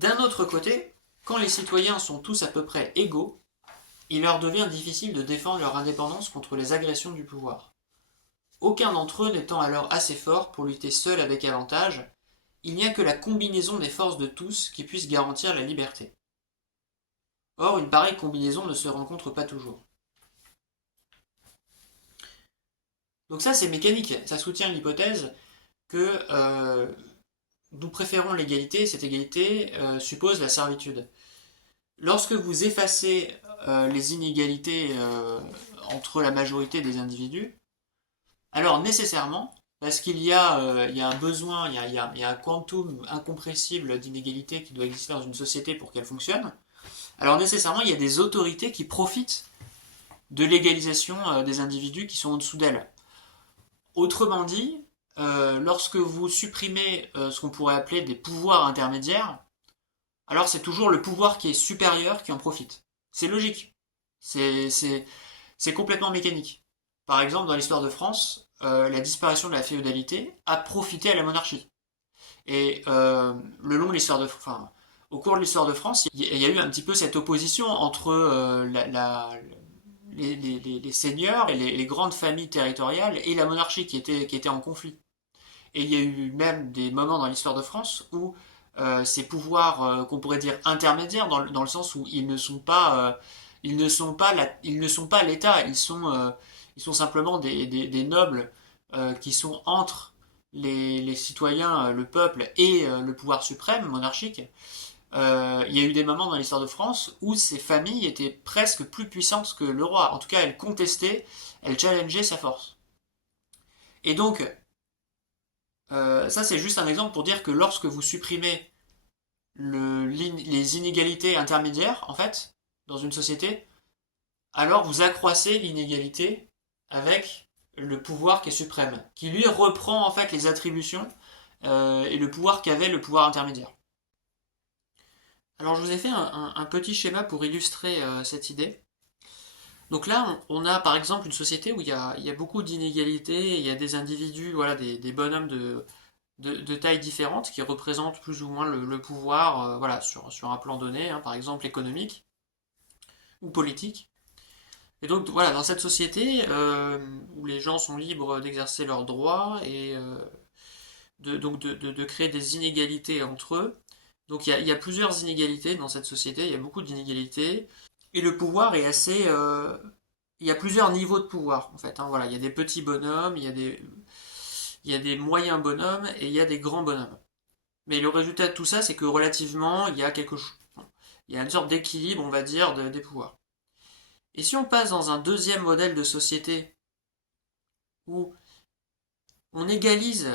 D'un autre côté, quand les citoyens sont tous à peu près égaux, il leur devient difficile de défendre leur indépendance contre les agressions du pouvoir. Aucun d'entre eux n'étant alors assez fort pour lutter seul avec avantage, il n'y a que la combinaison des forces de tous qui puisse garantir la liberté. Or, une pareille combinaison ne se rencontre pas toujours. Donc ça, c'est mécanique. Ça soutient l'hypothèse que nous préférons l'égalité, cette égalité suppose la servitude. Lorsque vous effacez les inégalités entre la majorité des individus, alors nécessairement, parce qu'il y a un besoin, il y a un quantum incompressible d'inégalités qui doit exister dans une société pour qu'elle fonctionne, alors nécessairement, il y a des autorités qui profitent de l'égalisation des individus qui sont en dessous d'elles. Autrement dit, lorsque vous supprimez ce qu'on pourrait appeler des pouvoirs intermédiaires, alors c'est toujours le pouvoir qui est supérieur qui en profite. C'est logique. C'est complètement mécanique. Par exemple, dans l'histoire de France, la disparition de la féodalité a profité à la monarchie. Et le long de l'histoire de, enfin, au cours de l'histoire de France, il y a eu un petit peu cette opposition entre les seigneurs et les grandes familles territoriales et la monarchie qui était en conflit. Et il y a eu même des moments dans l'histoire de France où ces pouvoirs qu'on pourrait dire intermédiaires dans le sens où ils ne sont pas l'État, ils sont simplement des nobles qui sont entre les citoyens, le peuple et le pouvoir suprême monarchique. Il y a eu des moments dans l'histoire de France où ces familles étaient presque plus puissantes que le roi. En tout cas, elles contestaient, elles challengeaient sa force. Et donc, ça c'est juste un exemple pour dire que lorsque vous supprimez les inégalités intermédiaires, en fait, dans une société, alors vous accroissez l'inégalité avec le pouvoir qui est suprême, qui lui reprend en fait les attributions et le pouvoir qu'avait le pouvoir intermédiaire. Alors je vous ai fait un petit schéma pour illustrer cette idée. Donc là, on a par exemple une société où il y a beaucoup d'inégalités, il y a des individus, voilà, des bonhommes de tailles différentes qui représentent plus ou moins le pouvoir voilà, sur un plan donné, hein, par exemple économique ou politique. Et donc voilà, dans cette société où les gens sont libres d'exercer leurs droits et de créer des inégalités entre eux, donc il y a plusieurs inégalités dans cette société, il y a beaucoup d'inégalités, et le pouvoir est assez... il y a plusieurs niveaux de pouvoir en fait, hein, voilà, il y a des petits bonhommes, il y a des moyens bonhommes et il y a des grands bonhommes. Mais le résultat de tout ça, c'est que relativement, il y a quelque chose, il y a une sorte d'équilibre, on va dire, des pouvoirs. Et si on passe dans un deuxième modèle de société où on égalise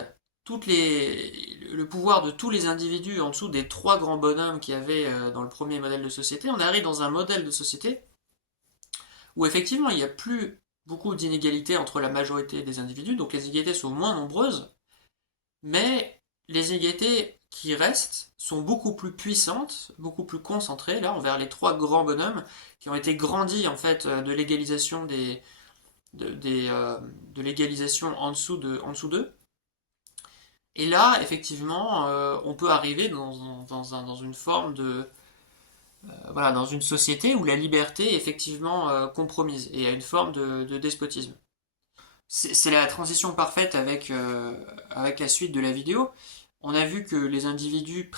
le pouvoir de tous les individus en dessous des trois grands bonhommes qu'il y avait dans le premier modèle de société, on arrive dans un modèle de société où effectivement il n'y a plus beaucoup d'inégalités entre la majorité des individus, donc les inégalités sont moins nombreuses, mais les inégalités qui restent sont beaucoup plus puissantes, beaucoup plus concentrées, là, envers les trois grands bonhommes qui ont été grandis en fait de l'égalisation de l'égalisation en dessous d'eux. Et là, effectivement, on peut arriver dans une forme de voilà, dans une société où la liberté est effectivement compromise et à une forme de despotisme. C'est la transition parfaite avec la suite de la vidéo. On a vu que les individus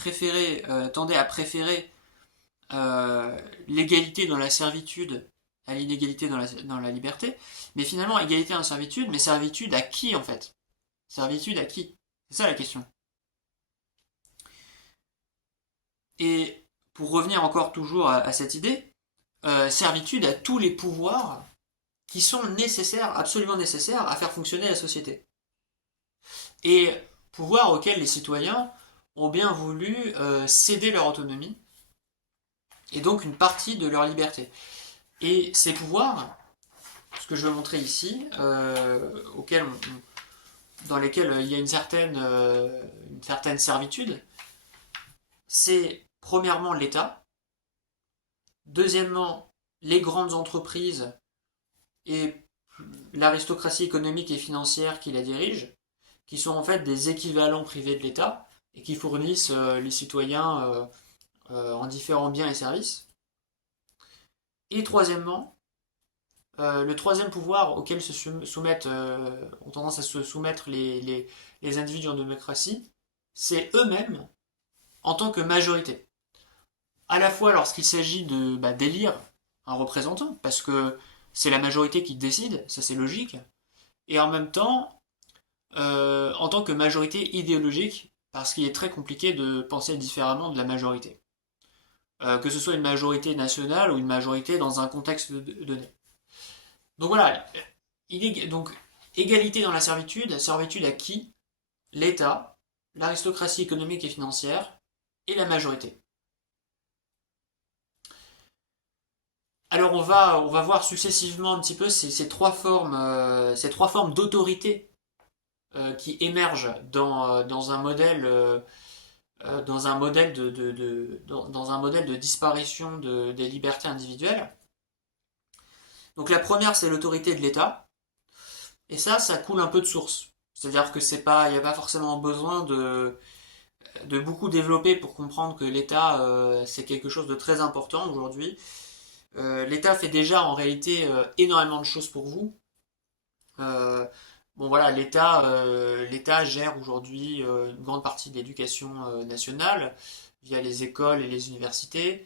tendaient à préférer l'égalité dans la servitude à l'inégalité dans la liberté, mais finalement égalité en servitude, mais servitude à qui en fait? Servitude à qui? C'est ça la question. Et pour revenir encore toujours à cette idée, servitude à tous les pouvoirs qui sont nécessaires, absolument nécessaires à faire fonctionner la société. Et pouvoirs auxquels les citoyens ont bien voulu céder leur autonomie et donc une partie de leur liberté. Et ces pouvoirs, ce que je veux montrer ici, dans lesquels il y a une certaine servitude, c'est premièrement l'État, deuxièmement les grandes entreprises et l'aristocratie économique et financière qui la dirige, qui sont en fait des équivalents privés de l'État et qui fournissent les citoyens en différents biens et services. Et troisièmement, le troisième pouvoir auquel ont tendance à se soumettre les individus en démocratie, c'est eux-mêmes en tant que majorité. À la fois lorsqu'il s'agit d'élire un représentant, parce que c'est la majorité qui décide, ça c'est logique, et en même temps, en tant que majorité idéologique, parce qu'il est très compliqué de penser différemment de la majorité. Que ce soit une majorité nationale ou une majorité dans un contexte donné. Donc voilà, donc égalité dans la servitude, servitude à qui? L'État, l'aristocratie économique et financière et la majorité. Alors on va voir successivement un petit peu ces trois formes d'autorité qui émergent dans un modèle, dans un modèle de disparition des libertés individuelles. Donc la première, c'est l'autorité de l'État, et ça coule un peu de source. C'est-à-dire que il n'y a pas forcément besoin de beaucoup développer pour comprendre que l'État, c'est quelque chose de très important aujourd'hui. L'État fait déjà en réalité énormément de choses pour vous. Euh, bon voilà, l'État gère aujourd'hui une grande partie de l'éducation nationale via les écoles et les universités.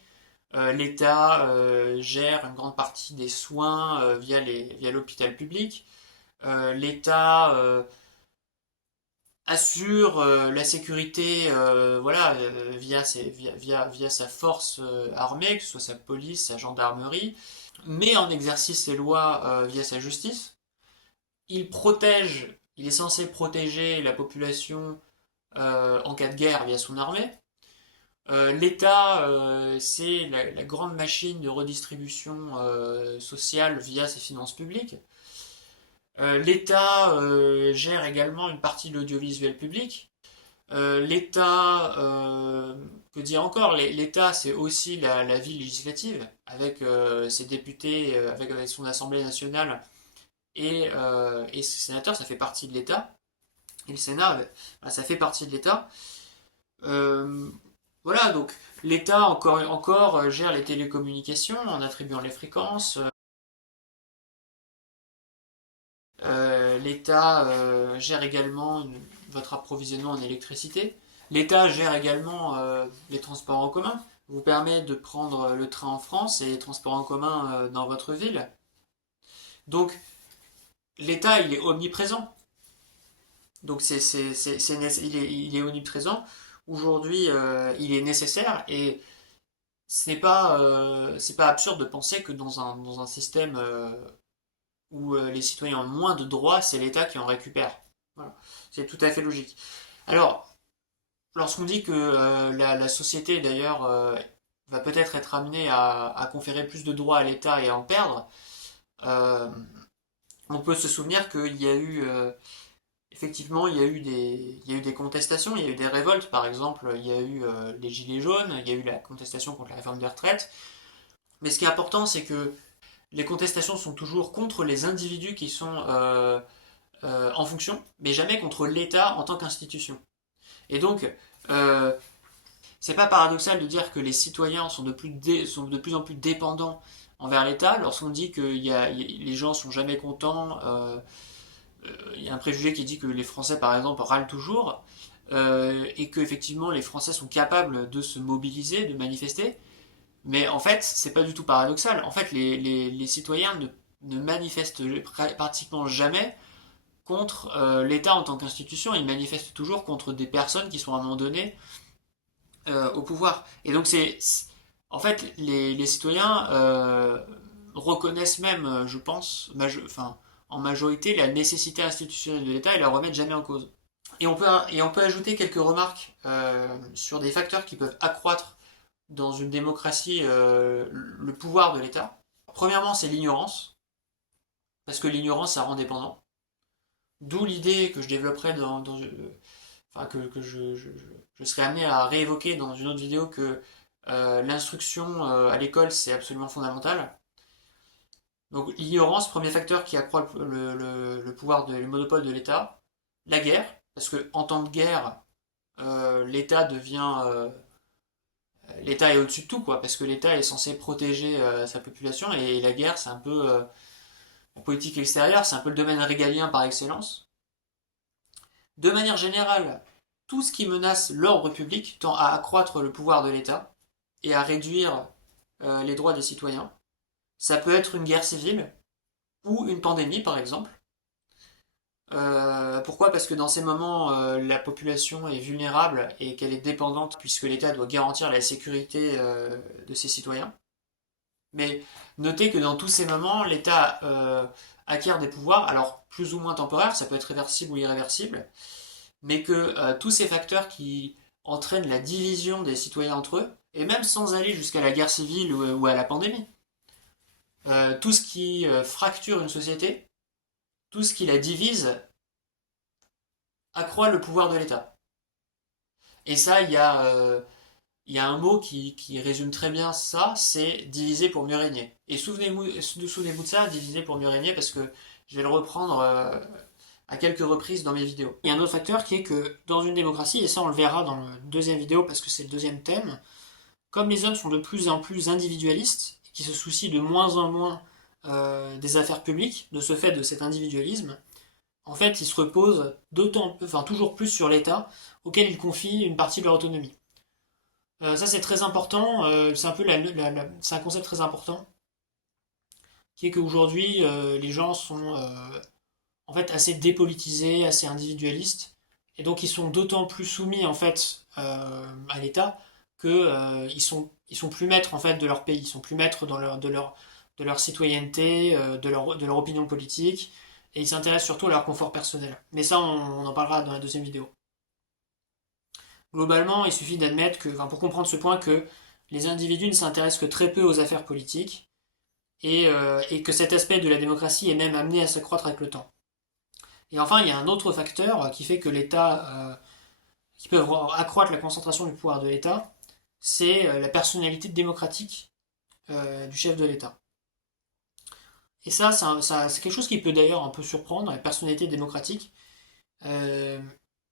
L'État gère une grande partie des soins via l'hôpital public. L'État assure la sécurité voilà, via sa force armée, que ce soit sa police, sa gendarmerie, met en exercice ses lois via sa justice. Il est censé protéger la population en cas de guerre via son armée. L'État, c'est la grande machine de redistribution sociale via ses finances publiques. L'État gère également une partie de l'audiovisuel public. L'État, que dire encore? L'État, c'est aussi la vie législative, avec ses députés, avec son Assemblée nationale et ses sénateurs, ça fait partie de l'État. Et le Sénat, ça fait partie de l'État. Euh, voilà, donc l'État encore gère les télécommunications en attribuant les fréquences. L'État gère également votre approvisionnement en électricité. L'État gère également les transports en commun, vous permet de prendre le train en France et les transports en commun dans votre ville. Donc l'État, il est omniprésent. Donc il est omniprésent. Aujourd'hui, il est nécessaire et c'est pas absurde de penser que dans un système où les citoyens ont moins de droits, c'est l'État qui en récupère. Voilà. C'est tout à fait logique. Alors, lorsqu'on dit que la société, d'ailleurs, va peut-être être amenée à conférer plus de droits à l'État et à en perdre, euh, on peut se souvenir qu'il y a eu, effectivement, il y a eu des contestations, il y a eu des révoltes, par exemple, il y a eu les Gilets jaunes, il y a eu la contestation contre la réforme des retraites. Mais ce qui est important, c'est que les contestations sont toujours contre les individus qui sont en fonction, mais jamais contre l'État en tant qu'institution. Et donc, euh, c'est pas paradoxal de dire que les citoyens sont de plus en plus dépendants envers l'État lorsqu'on dit que les gens sont jamais contents. Il y a un préjugé qui dit que les Français, par exemple, râlent toujours. Et que effectivement les Français sont capables de se mobiliser, de manifester. Mais en fait, c'est pas du tout paradoxal. En fait, les citoyens ne manifestent pratiquement jamais contre l'État en tant qu'institution. Ils manifestent toujours contre des personnes qui sont à un moment donné au pouvoir. Et donc, en fait, les citoyens reconnaissent même, je pense, enfin, en majorité, la nécessité institutionnelle de l'État et la remettent jamais en cause. Et on peut ajouter quelques remarques sur des facteurs qui peuvent accroître dans une démocratie le pouvoir de l'État. Premièrement, c'est l'ignorance, parce que l'ignorance, ça rend dépendant. D'où l'idée que je développerai enfin que je serai amené à réévoquer dans une autre vidéo que l'instruction à l'école, c'est absolument fondamental. Donc l'ignorance, premier facteur qui accroît le pouvoir, le monopole de l'État. La guerre, parce que en temps de guerre, l'État devient l'État est au-dessus de tout, quoi, parce que l'État est censé protéger sa population, et la guerre, c'est un peu la politique extérieure, c'est un peu le domaine régalien par excellence. De manière générale, tout ce qui menace l'ordre public tend à accroître le pouvoir de l'État et à réduire les droits des citoyens. Ça peut être une guerre civile ou une pandémie, par exemple. Pourquoi? Parce que dans ces moments, la population est vulnérable et qu'elle est dépendante puisque l'État doit garantir la sécurité de ses citoyens. Mais notez que dans tous ces moments, l'État acquiert des pouvoirs, alors plus ou moins temporaires, ça peut être réversible ou irréversible, mais que tous ces facteurs qui entraînent la division des citoyens entre eux, et même sans aller jusqu'à la guerre civile ou à la pandémie, tout ce qui fracture une société, tout ce qui la divise, accroît le pouvoir de l'État. Et ça, il y a un mot qui résume très bien ça, c'est diviser pour mieux régner. Et souvenez-vous de ça, diviser pour mieux régner, parce que je vais le reprendre à quelques reprises dans mes vidéos. Il y a un autre facteur qui est que dans une démocratie, et ça on le verra dans la deuxième vidéo parce que c'est le deuxième thème, comme les hommes sont de plus en plus individualistes, qui se soucient de moins en moins des affaires publiques, de ce fait de cet individualisme, en fait ils se reposent toujours plus sur l'État, auquel ils confient une partie de leur autonomie. Ça c'est très important, c'est un peu c'est un concept très important, qui est qu'aujourd'hui les gens sont en fait assez dépolitisés, assez individualistes, et donc ils sont d'autant plus soumis en fait à l'État que ils sont plus maîtres en fait de leur pays, ils sont plus maîtres de leur citoyenneté, de leur opinion politique, et ils s'intéressent surtout à leur confort personnel. Mais ça, on en parlera dans la deuxième vidéo. Globalement, il suffit d'admettre que, enfin, pour comprendre ce point, que les individus ne s'intéressent que très peu aux affaires politiques et que cet aspect de la démocratie est même amené à s'accroître avec le temps. Et enfin, il y a un autre facteur qui fait que qui peut accroître la concentration du pouvoir de l'État, c'est la personnalité démocratique du chef de l'État. Et c'est quelque chose qui peut d'ailleurs un peu surprendre, la personnalité démocratique, euh,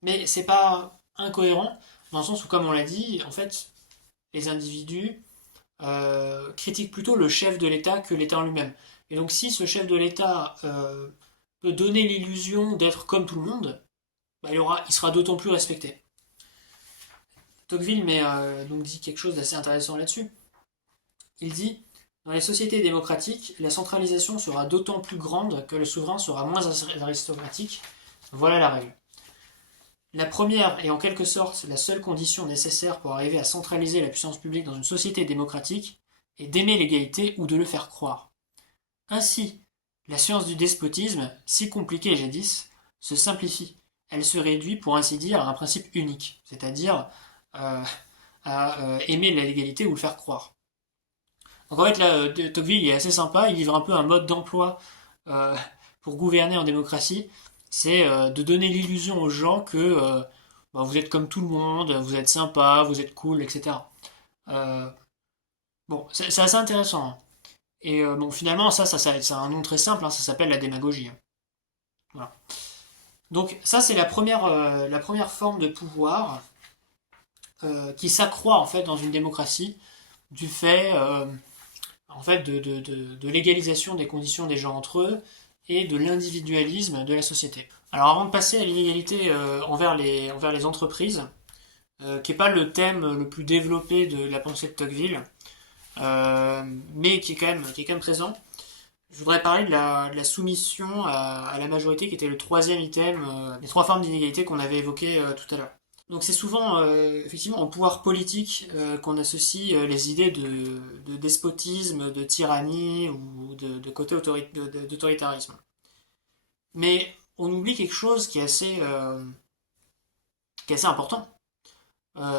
mais c'est pas incohérent, dans le sens où, comme on l'a dit, en fait, les individus critiquent plutôt le chef de l'État que l'État en lui-même. Et donc, si ce chef de l'État peut donner l'illusion d'être comme tout le monde, bah, il sera d'autant plus respecté. Tocqueville donc dit quelque chose d'assez intéressant là-dessus. Il dit: dans les sociétés démocratiques, la centralisation sera d'autant plus grande que le souverain sera moins aristocratique. Voilà la règle. La première est en quelque sorte la seule condition nécessaire pour arriver à centraliser la puissance publique dans une société démocratique, et d'aimer l'égalité ou de le faire croire. Ainsi, la science du despotisme, si compliquée jadis, se simplifie. Elle se réduit, pour ainsi dire, à un principe unique, c'est-à-dire euh, à aimer la légalité ou le faire croire. Donc en fait, là, Tocqueville est assez sympa, il livre un peu un mode d'emploi euh, pour gouverner en démocratie, c'est de donner l'illusion aux gens que bah, vous êtes comme tout le monde, vous êtes sympa, vous êtes cool, etc. Euh, bon, c'est assez intéressant, hein. Et bon, finalement, ça a un nom très simple, hein, ça s'appelle la démagogie, hein. Voilà. Donc ça, c'est la première forme de pouvoir qui s'accroît en fait dans une démocratie du fait en fait de l'égalisation des conditions des gens entre eux et de l'individualisme de la société. Alors avant de passer à l'inégalité envers les entreprises, qui n'est pas le thème le plus développé de la pensée de Tocqueville, mais qui est quand même présent, je voudrais parler de la soumission à la majorité, qui était le troisième item des trois formes d'inégalité qu'on avait évoquées tout à l'heure. Donc c'est souvent effectivement au pouvoir politique qu'on associe les idées de despotisme, de tyrannie ou de côté d'autoritarisme. Mais on oublie quelque chose qui est assez important.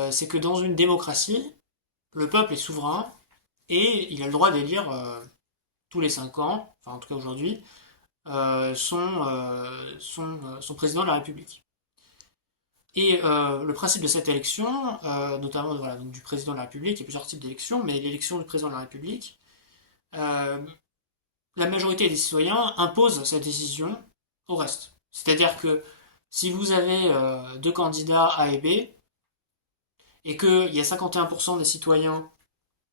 C'est que dans une démocratie, le peuple est souverain et il a le droit d'élire tous les 5 ans, enfin en tout cas aujourd'hui, son président de la République. Et le principe de cette élection, notamment voilà, donc du président de la République, il y a plusieurs types d'élections, mais l'élection du président de la République, euh, la majorité des citoyens impose cette décision au reste. C'est-à-dire que si vous avez deux candidats A et B, et qu'il y a 51% des citoyens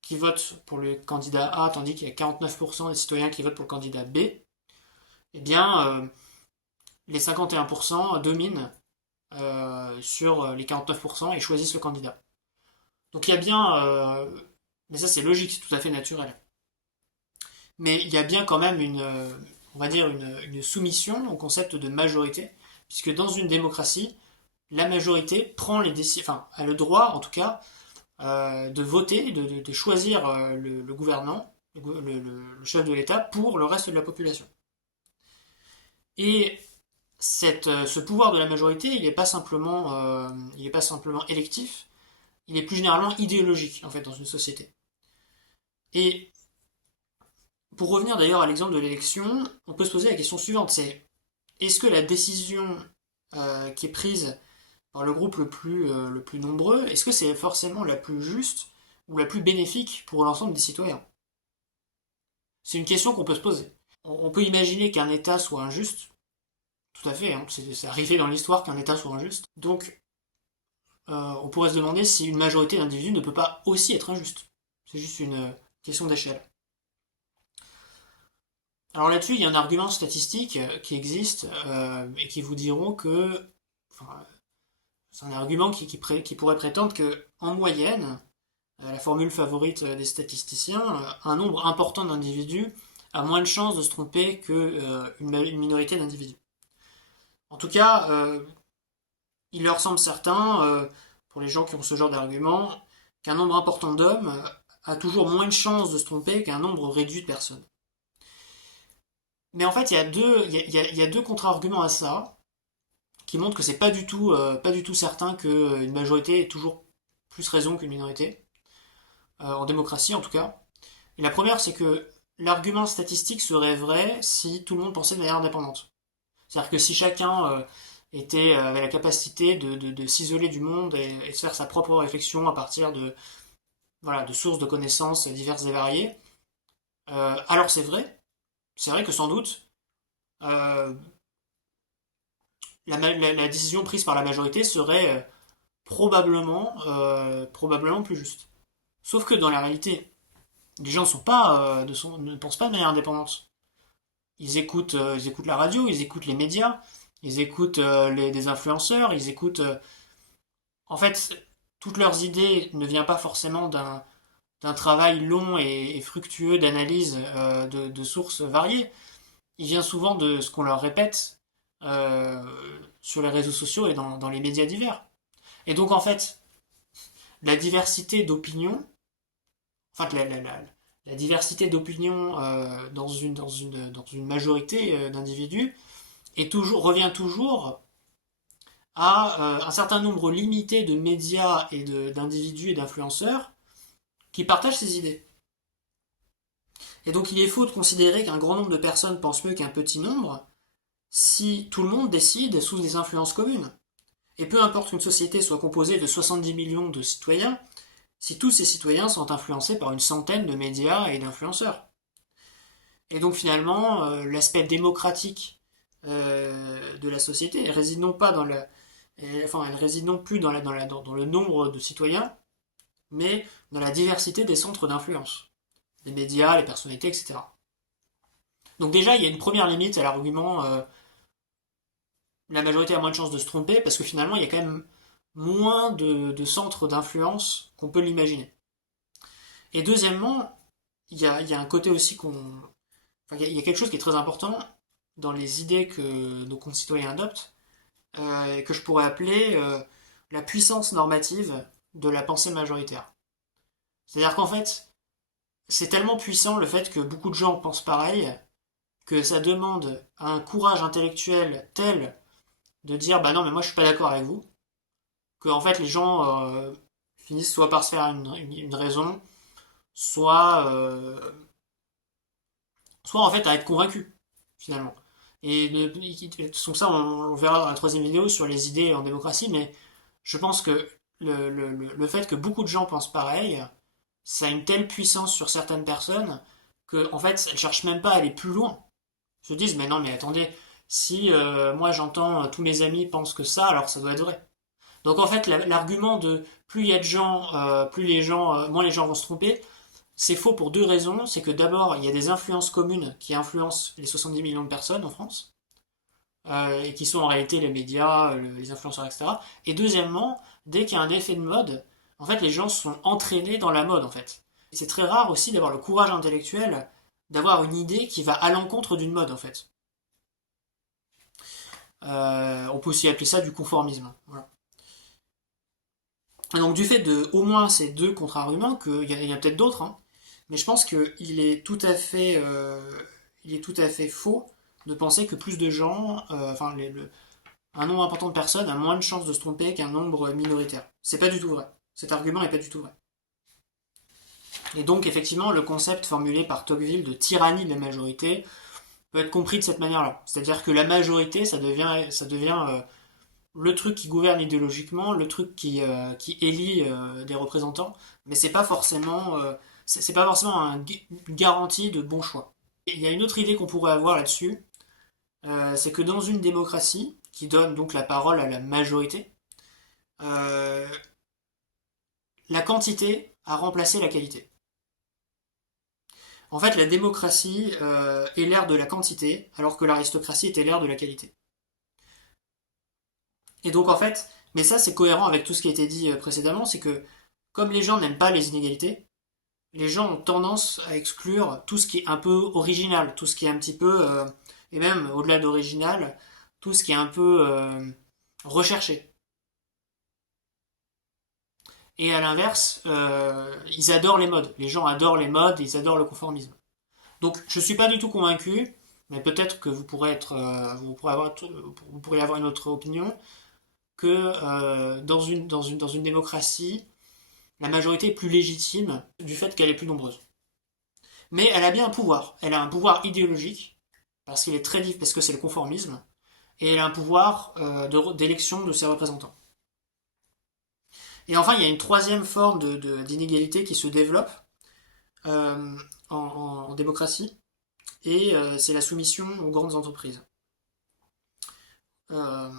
qui votent pour le candidat A, tandis qu'il y a 49% des citoyens qui votent pour le candidat B, eh bien, les 51% dominent sur les 49% et choisissent le candidat. Donc il y a bien, mais ça c'est logique, c'est tout à fait naturel. Mais il y a bien quand même on va dire une soumission au concept de majorité, puisque dans une démocratie, la majorité prend les décisions, enfin, a le droit, en tout cas, de voter, de choisir le gouvernant, le chef de l'État, pour le reste de la population. Et ce pouvoir de la majorité, il n'est pas simplement électif, il est plus généralement idéologique, en fait, dans une société. Et pour revenir d'ailleurs à l'exemple de l'élection, on peut se poser la question suivante, c'est est-ce que la décision qui est prise par le groupe le plus nombreux, est-ce que c'est forcément la plus juste ou la plus bénéfique pour l'ensemble des citoyens? C'est une question qu'on peut se poser. On peut imaginer qu'un État soit injuste, tout à fait, hein, c'est arrivé dans l'histoire qu'un État soit injuste. Donc, on pourrait se demander si une majorité d'individus ne peut pas aussi être injuste. C'est juste une question d'échelle. Alors là-dessus, il y a un argument statistique qui existe et qui vous diront que, enfin, c'est un argument qui pourrait prétendre que, en moyenne, la formule favorite des statisticiens, un nombre important d'individus a moins de chances de se tromper qu'une minorité d'individus. En tout cas, il leur semble certain, pour les gens qui ont ce genre d'argument, qu'un nombre important d'hommes a toujours moins de chances de se tromper qu'un nombre réduit de personnes. Mais en fait, il y a deux contre-arguments à ça, qui montrent que c'est pas du tout certain qu'une majorité ait toujours plus raison qu'une minorité, en démocratie en tout cas. Et la première, c'est que l'argument statistique serait vrai si tout le monde pensait de manière indépendante. C'est-à-dire que si chacun avait la capacité de s'isoler du monde et de faire sa propre réflexion à partir voilà, de sources de connaissances diverses et variées, alors c'est vrai que sans doute, euh, la décision prise par la majorité serait probablement plus juste. Sauf que dans la réalité, les gens ne pensent pas de manière indépendante. Ils écoutent la radio, ils écoutent les médias, ils écoutent des influenceurs, ils écoutent. En fait, toutes leurs idées ne viennent pas forcément d'un travail long et fructueux d'analyse de sources variées. Il vient souvent de ce qu'on leur répète euh, sur les réseaux sociaux et dans les médias divers. Et donc, en fait, la diversité d'opinions, enfin, la diversité d'opinions dans une majorité d'individus revient toujours à un certain nombre limité de médias et d'individus et d'influenceurs qui partagent ces idées. Et donc il est faux de considérer qu'un grand nombre de personnes pensent mieux qu'un petit nombre si tout le monde décide sous des influences communes. Et peu importe qu'une société soit composée de 70 millions de citoyens, si tous ces citoyens sont influencés par une centaine de médias et d'influenceurs. Et donc finalement, l'aspect démocratique de la société elle réside non pas elle réside non plus dans le nombre de citoyens, mais dans la diversité des centres d'influence, les médias, les personnalités, etc. Donc déjà, il y a une première limite à l'argument la majorité a moins de chances de se tromper, parce que finalement, il y a quand même moins de centres d'influence qu'on peut l'imaginer. Et deuxièmement, il y a un côté aussi enfin, il y a quelque chose qui est très important dans les idées que nos concitoyens adoptent, que je pourrais appeler la puissance normative de la pensée majoritaire. C'est-à-dire qu'en fait, c'est tellement puissant le fait que beaucoup de gens pensent pareil, que ça demande un courage intellectuel tel de dire bah non mais moi je suis pas d'accord avec vous, que en fait les gens finissent soit par se faire une raison, soit soit en fait à être convaincus finalement. Et donc ça on verra dans la troisième vidéo sur les idées en démocratie, mais je pense que le fait que beaucoup de gens pensent pareil, ça a une telle puissance sur certaines personnes que en fait elles cherchent même pas à aller plus loin. Elles se disent mais non mais attendez, si moi j'entends tous mes amis pensent que ça, alors ça doit être vrai. Donc en fait, l'argument de plus il y a de gens, moins les gens vont se tromper, c'est faux pour deux raisons. C'est que d'abord, il y a des influences communes qui influencent les 70 millions de personnes en France, et qui sont en réalité les médias, les influenceurs, etc. Et deuxièmement, dès qu'il y a un effet de mode, en fait, les gens sont entraînés dans la mode, en fait. C'est très rare aussi d'avoir le courage intellectuel d'avoir une idée qui va à l'encontre d'une mode, en fait. On peut aussi appeler ça du conformisme. Voilà. Et donc du fait de au moins ces deux contre-arguments, il y a peut-être d'autres, hein, mais je pense il est tout à fait faux de penser que plus de gens, un nombre important de personnes a moins de chances de se tromper qu'un nombre minoritaire. C'est pas du tout vrai. Cet argument n'est pas du tout vrai. Et donc effectivement, le concept formulé par Tocqueville de tyrannie de la majorité peut être compris de cette manière-là. C'est-à-dire que la majorité, ça devient le truc qui gouverne idéologiquement, le truc qui élit des représentants, mais c'est pas forcément une garantie de bon choix. Et il y a une autre idée qu'on pourrait avoir là-dessus, c'est que dans une démocratie qui donne donc la parole à la majorité, euh, la quantité a remplacé la qualité. En fait, la démocratie est l'ère de la quantité, alors que l'aristocratie était l'ère de la qualité. Et donc en fait, mais ça c'est cohérent avec tout ce qui a été dit précédemment, c'est que comme les gens n'aiment pas les inégalités, les gens ont tendance à exclure tout ce qui est un peu original, tout ce qui est un petit peu, et même au-delà d'original, tout ce qui est un peu recherché. Et à l'inverse, ils adorent les modes. Les gens adorent les modes, ils adorent le conformisme. Donc je suis pas du tout convaincu, mais peut-être que vous pourriez avoir une autre opinion, que dans une démocratie, la majorité est plus légitime du fait qu'elle est plus nombreuse. Mais elle a bien un pouvoir. Elle a un pouvoir idéologique, parce qu'il est très difficile, parce que c'est le conformisme, et elle a un pouvoir d'élection de ses représentants. Et enfin, il y a une troisième forme d'inégalité qui se développe en démocratie, et c'est la soumission aux grandes entreprises. Euh,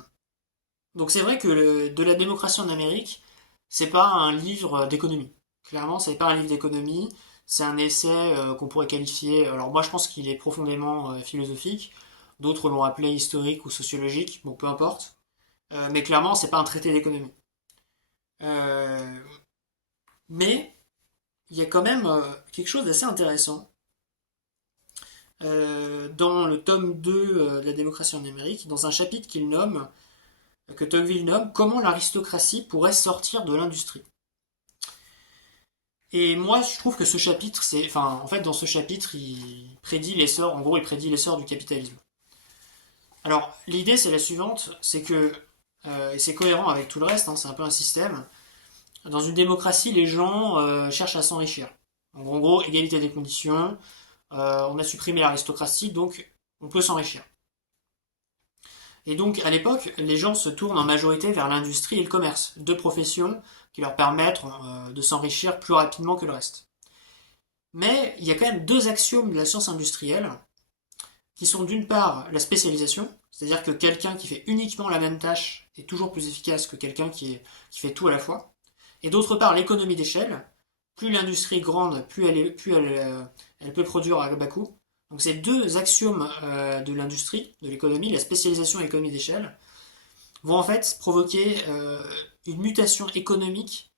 donc c'est vrai que de la démocratie en Amérique, c'est pas un livre d'économie. Clairement, c'est pas un livre d'économie, c'est un essai qu'on pourrait qualifier. Alors moi, je pense qu'il est profondément philosophique. D'autres l'ont appelé historique ou sociologique. Bon, peu importe. Mais clairement, c'est pas un traité d'économie. Euh, mais il y a quand même quelque chose d'assez intéressant dans le tome 2 de la démocratie en Amérique, dans un chapitre que Tocqueville nomme Comment l'aristocratie pourrait sortir de l'industrie. Et moi, je trouve que ce chapitre, en fait, dans ce chapitre, il prédit l'essor du capitalisme. Alors, l'idée, c'est la suivante, c'est que, et c'est cohérent avec tout le reste, hein, c'est un peu un système. Dans une démocratie, les gens cherchent à s'enrichir. Donc, en gros, égalité des conditions, on a supprimé l'aristocratie, donc on peut s'enrichir. Et donc, à l'époque, les gens se tournent en majorité vers l'industrie et le commerce, deux professions qui leur permettent de s'enrichir plus rapidement que le reste. Mais il y a quand même deux axiomes de la science industrielle qui sont d'une part la spécialisation, c'est-à-dire que quelqu'un qui fait uniquement la même tâche est toujours plus efficace que quelqu'un qui fait tout à la fois, et d'autre part l'économie d'échelle. Plus l'industrie est grande, elle peut produire à bas coût. Donc ces deux axiomes de l'industrie, de l'économie, la spécialisation et l'économie d'échelle, vont en fait provoquer une mutation économique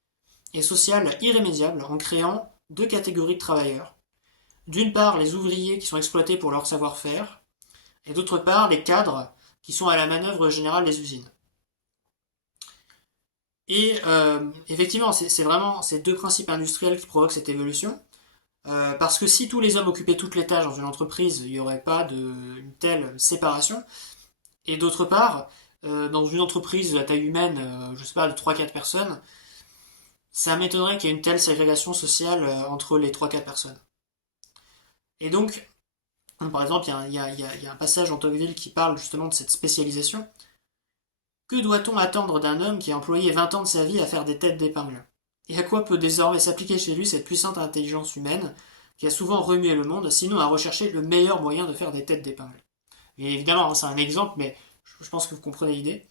et sociale irrémédiable en créant deux catégories de travailleurs. D'une part, les ouvriers qui sont exploités pour leur savoir-faire, et d'autre part, les cadres qui sont à la manœuvre générale des usines. Et effectivement, c'est vraiment ces deux principes industriels qui provoquent cette évolution. Parce que si tous les hommes occupaient toutes les tâches dans une entreprise, il n'y aurait pas une telle séparation. Et d'autre part, dans une entreprise à taille humaine, je sais pas, de 3-4 personnes, ça m'étonnerait qu'il y ait une telle ségrégation sociale entre les 3-4 personnes. Et donc, par exemple, il y a un passage dans Tocqueville qui parle justement de cette spécialisation. Que doit-on attendre d'un homme qui a employé 20 ans de sa vie à faire des têtes d'épingle? Et à quoi peut désormais s'appliquer chez lui cette puissante intelligence humaine qui a souvent remué le monde, sinon à rechercher le meilleur moyen de faire des têtes d'épingle? Et évidemment, c'est un exemple, mais je pense que vous comprenez l'idée.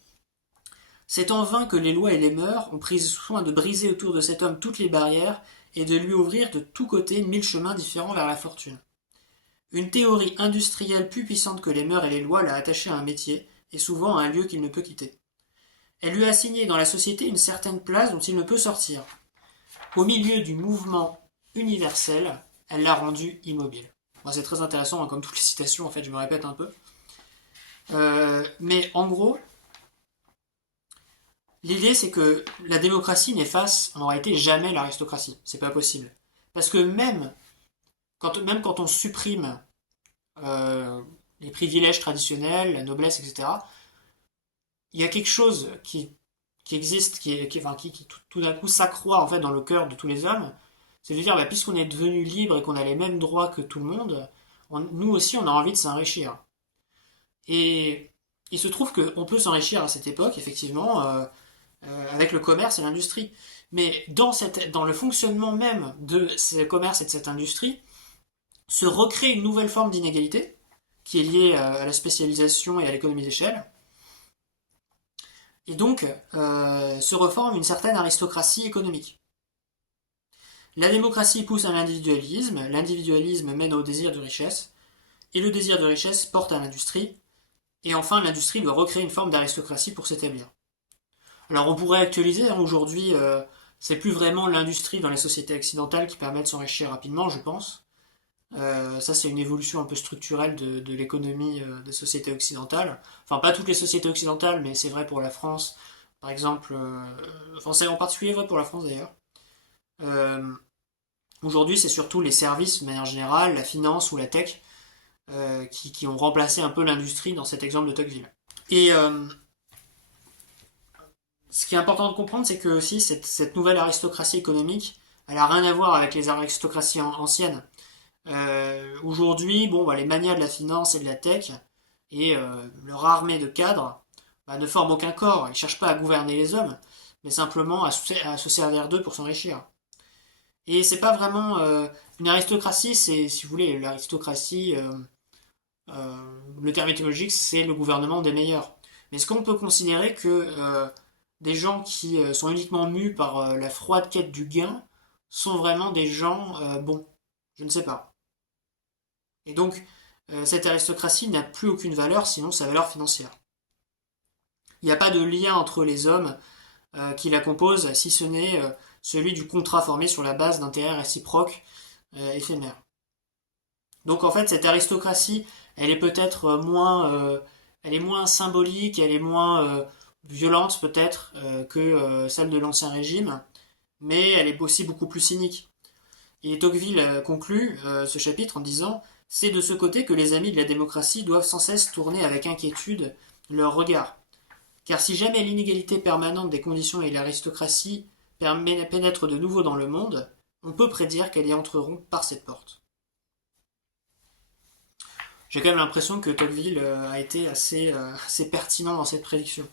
C'est en vain que les lois et les mœurs ont pris soin de briser autour de cet homme toutes les barrières et de lui ouvrir de tous côtés 1000 chemins différents vers la fortune. Une théorie industrielle plus puissante que les mœurs et les lois l'a attaché à un métier, et souvent à un lieu qu'il ne peut quitter. Elle lui a assigné dans la société une certaine place dont il ne peut sortir. Au milieu du mouvement universel, elle l'a rendu immobile. Bon, c'est très intéressant, hein, comme toutes les citations, en fait, je me répète un peu. Mais en gros, l'idée c'est que la démocratie n'efface en réalité jamais l'aristocratie. C'est pas possible. Parce que même quand on supprime euh, les privilèges traditionnels, la noblesse, etc., il y a quelque chose qui existe, qui tout d'un coup s'accroît en fait dans le cœur de tous les hommes. C'est de dire, bah, puisqu'on est devenu libre et qu'on a les mêmes droits que tout le monde, nous aussi on a envie de s'enrichir. Et il se trouve qu'on peut s'enrichir à cette époque, effectivement, avec le commerce et l'industrie. Mais dans le fonctionnement même de ce commerce et de cette industrie, se recrée une nouvelle forme d'inégalité, qui est liée à la spécialisation et à l'économie d'échelle. Et donc se reforme une certaine aristocratie économique. La démocratie pousse à l'individualisme mène au désir de richesse, et le désir de richesse porte à l'industrie, et enfin l'industrie doit recréer une forme d'aristocratie pour s'établir. Alors on pourrait actualiser, hein, aujourd'hui c'est plus vraiment l'industrie dans les sociétés occidentales qui permet de s'enrichir rapidement, je pense. Ça c'est une évolution un peu structurelle de l'économie des sociétés occidentales. Enfin pas toutes les sociétés occidentales, mais c'est vrai pour la France, par exemple. Enfin c'est en particulier vrai pour la France d'ailleurs. Euh, Aujourd'hui c'est surtout les services de manière générale, la finance ou la tech, qui ont remplacé un peu l'industrie dans cet exemple de Tocqueville. Et ce qui est important de comprendre, c'est que aussi cette nouvelle aristocratie économique, elle a rien à voir avec les aristocraties anciennes. Aujourd'hui, bon, bah, les manias de la finance et de la tech et leur armée de cadres bah, ne forment aucun corps. Ils ne cherchent pas à gouverner les hommes, mais simplement à se servir d'eux pour s'enrichir. Et c'est pas vraiment une aristocratie, c'est, si vous voulez, l'aristocratie, le terme étymologique, c'est le gouvernement des meilleurs. Mais est-ce qu'on peut considérer que des gens qui sont uniquement mus par la froide quête du gain sont vraiment des gens bons? Je ne sais pas. Et donc, cette aristocratie n'a plus aucune valeur, sinon sa valeur financière. Il n'y a pas de lien entre les hommes qui la composent, si ce n'est celui du contrat formé sur la base d'intérêts réciproques éphémères. Donc en fait, cette aristocratie, elle est peut-être elle est moins symbolique, elle est moins violente peut-être que celle de l'ancien régime, mais elle est aussi beaucoup plus cynique. Et Tocqueville conclut ce chapitre en disant: c'est de ce côté que les amis de la démocratie doivent sans cesse tourner avec inquiétude leur regard. Car si jamais l'inégalité permanente des conditions et l'aristocratie pénètre de nouveau dans le monde, on peut prédire qu'elles y entreront par cette porte. J'ai quand même l'impression que Tocqueville a été assez pertinent dans cette prédiction.